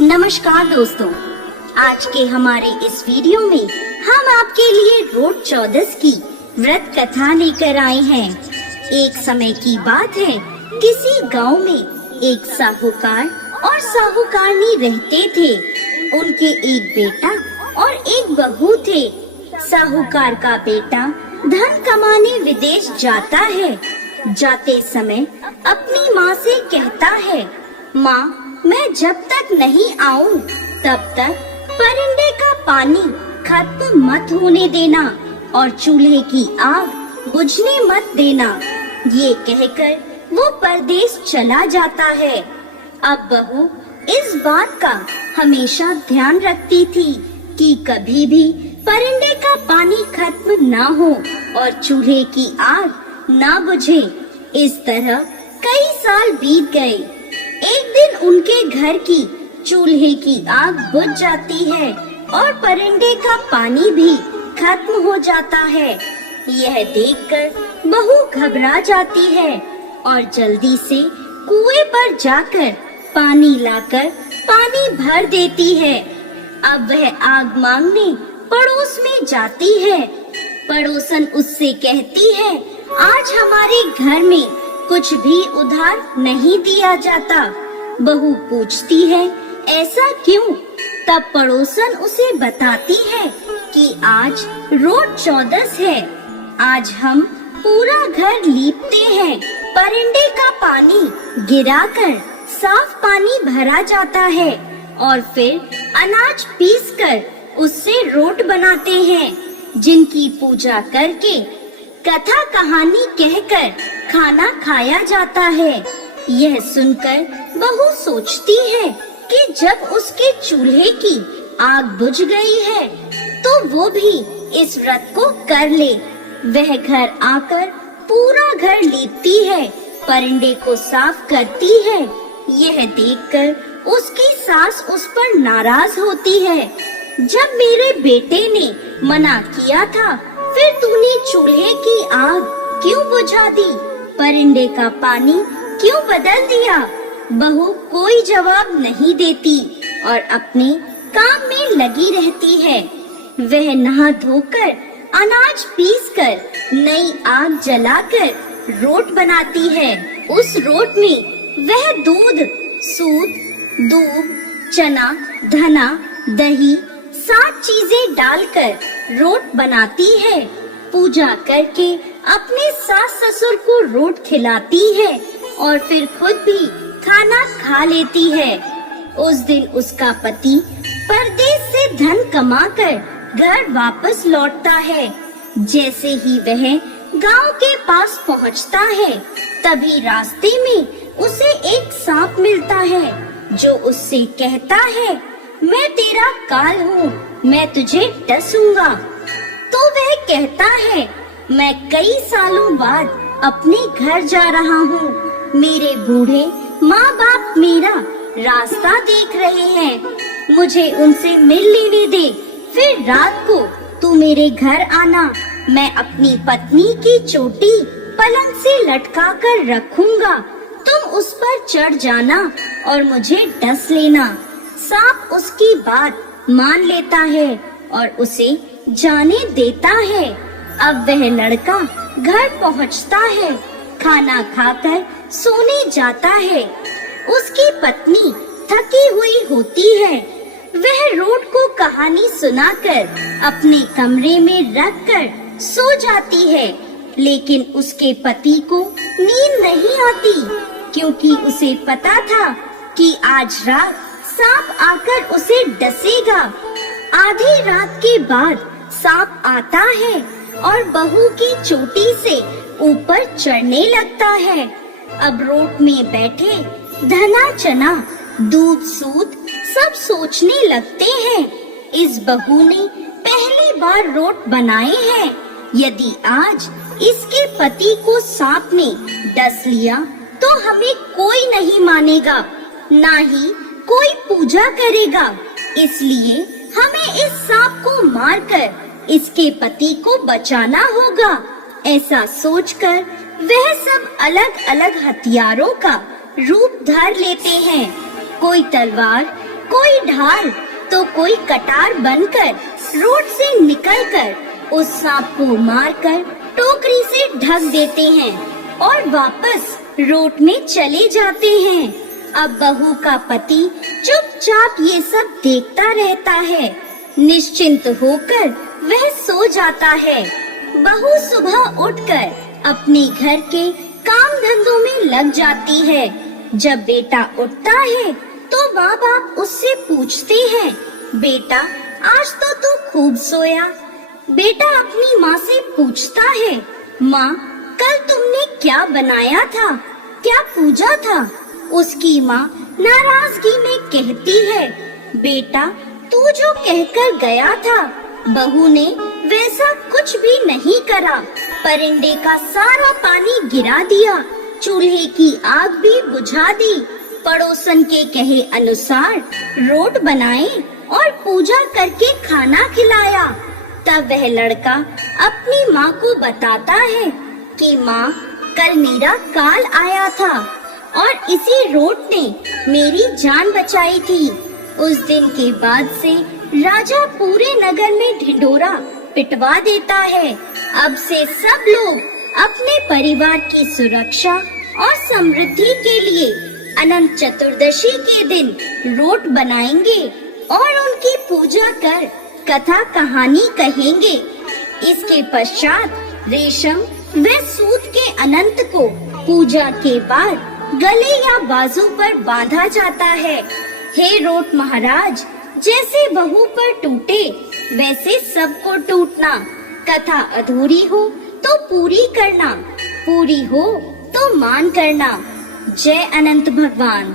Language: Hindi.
नमस्कार दोस्तों, आज के हमारे इस वीडियो में हम आपके लिए रोट चौदस की व्रत कथा लेकर आए हैं। एक समय की बात है, किसी गांव में एक साहूकार और साहूकारनी रहते थे। उनके एक बेटा और एक बहू थे। साहूकार का बेटा धन कमाने विदेश जाता है। जाते समय अपनी माँ से कहता है, माँ, मैं जब तक नहीं आऊं तब तक परिंदे का पानी खत्म मत होने देना और चूल्हे की आग बुझने मत देना। ये कहकर वो परदेश चला जाता है। अब बहू इस बात का हमेशा ध्यान रखती थी कि कभी भी परिंदे का पानी खत्म ना हो और चूल्हे की आग ना बुझे। इस तरह कई साल बीत गए। एक दिन उनके घर की चूल्हे की आग बुझ जाती है और परिंदे का पानी भी खत्म हो जाता है। यह देखकर बहू घबरा जाती है और जल्दी से कुएं पर जाकर पानी लाकर पानी भर देती है। अब वह आग मांगने पड़ोस में जाती है। पड़ोसन उससे कहती है, आज हमारे घर में कुछ भी उधार नहीं दिया जाता। बहू पूछती है, ऐसा क्यों? तब पड़ोसन उसे बताती है कि आज रोट चौदस है। आज हम पूरा घर लीपते हैं। परिंदे का पानी गिराकर साफ पानी भरा जाता है और फिर अनाज पीसकर उससे रोट बनाते हैं, जिनकी पूजा करके कथा कहानी कहकर खाना खाया जाता है। यह सुनकर बहू सोचती है कि जब उसके चूल्हे की आग बुझ गई है तो वो भी इस व्रत को कर ले। वह घर आकर पूरा घर लीपती है, परिंदे को साफ करती है। यह देखकर उसकी सास उस पर नाराज होती है। जब मेरे बेटे ने मना किया था, फिर तूने चूल्हे की आग क्यों बुझा दी? परिंदे का पानी क्यों बदल दिया? बहू कोई जवाब नहीं देती और अपने काम में लगी रहती है। वह नहा धोकर अनाज पीसकर नई आग जलाकर रोट बनाती है। उस रोट में वह दूध, सूत, दूब, चना, धना, दही 7 चीजें डालकर रोट बनाती है। पूजा करके अपने सास ससुर को रोट खिलाती है और फिर खुद भी खाना खा लेती है। उस दिन उसका पति परदेश से धन कमाकर घर वापस लौटता है। जैसे ही वह गांव के पास पहुंचता है, तभी रास्ते में उसे एक सांप मिलता है, जो उससे कहता है, मैं तेरा काल हूँ, मैं तुझे डसूंगा। तो वह कहता है, मैं कई सालों बाद अपने घर जा रहा हूँ। मेरे बूढ़े माँ बाप मेरा रास्ता देख रहे हैं। मुझे उनसे मिल लेने दे, फिर रात को तू मेरे घर आना। मैं अपनी पत्नी की चोटी पलंग से लटका कर रखूंगा। तुम उस पर चढ़ जाना और मुझे डस लेना। सांप उसकी बात मान लेता है और उसे जाने देता है। अब वह लड़का घर पहुंचता है, खाना खाकर सोने जाता है। उसकी पत्नी थकी हुई होती है। वह रोट को कहानी सुनाकर अपने कमरे में रखकर सो जाती है, लेकिन उसके पति को नींद नहीं आती, क्योंकि उसे पता था कि आज रात सांप आकर उसे डसेगा। आधी रात के बाद सांप आता है और बहू की चोटी से ऊपर चढ़ने लगता है। अब रोट में बैठे धना, चना, दूध, सूत सब सोचने लगते हैं, इस बहू ने पहली बार रोट बनाए हैं। यदि आज इसके पति को सांप ने डस लिया तो हमें कोई नहीं मानेगा, ना ही कोई पूजा करेगा। इसलिए हमें इस सांप को मारकर इसके पति को बचाना होगा। ऐसा सोचकर वह सब अलग अलग हथियारों का रूप धर लेते हैं। कोई तलवार, कोई ढाल तो कोई कटार बनकर रोड से निकलकर उस सांप को मारकर टोकरी से ढक देते हैं और वापस रोड में चले जाते हैं। अब बहू का पति चुपचाप ये सब देखता रहता है। निश्चिंत होकर वह सो जाता है। बहू सुबह उठकर अपने घर के काम धंधों में लग जाती है। जब बेटा उठता है तो माँ बाप उससे पूछते हैं, बेटा आज तो तू खूब सोया। बेटा अपनी माँ से पूछता है, माँ कल तुमने क्या बनाया था, क्या पूजा था? उसकी माँ नाराजगी में कहती है, बेटा तू जो कहकर गया था बहू ने वैसा कुछ भी नहीं करा। परिंदे का सारा पानी गिरा दिया, चूल्हे की आग भी बुझा दी, पड़ोसन के कहे अनुसार रोट बनाए और पूजा करके खाना खिलाया। तब वह लड़का अपनी माँ को बताता है कि माँ कल मेरा काल आया था और इसी रोट ने मेरी जान बचाई थी। उस दिन के बाद से राजा पूरे नगर में ढिंढोरा पिटवा देता है। अब से सब लोग अपने परिवार की सुरक्षा और समृद्धि के लिए अनंत चतुर्दशी के दिन रोट बनाएंगे और उनकी पूजा कर कथा कहानी कहेंगे। इसके पश्चात रेशम व सूत के अनंत को पूजा के बाद गले या बाजू पर बांधा जाता है। हे रोट महाराज, जैसे बहू पर टूटे वैसे सबको टूटना। कथा अधूरी हो तो पूरी करना, पूरी हो तो मान करना। जय अनंत भगवान।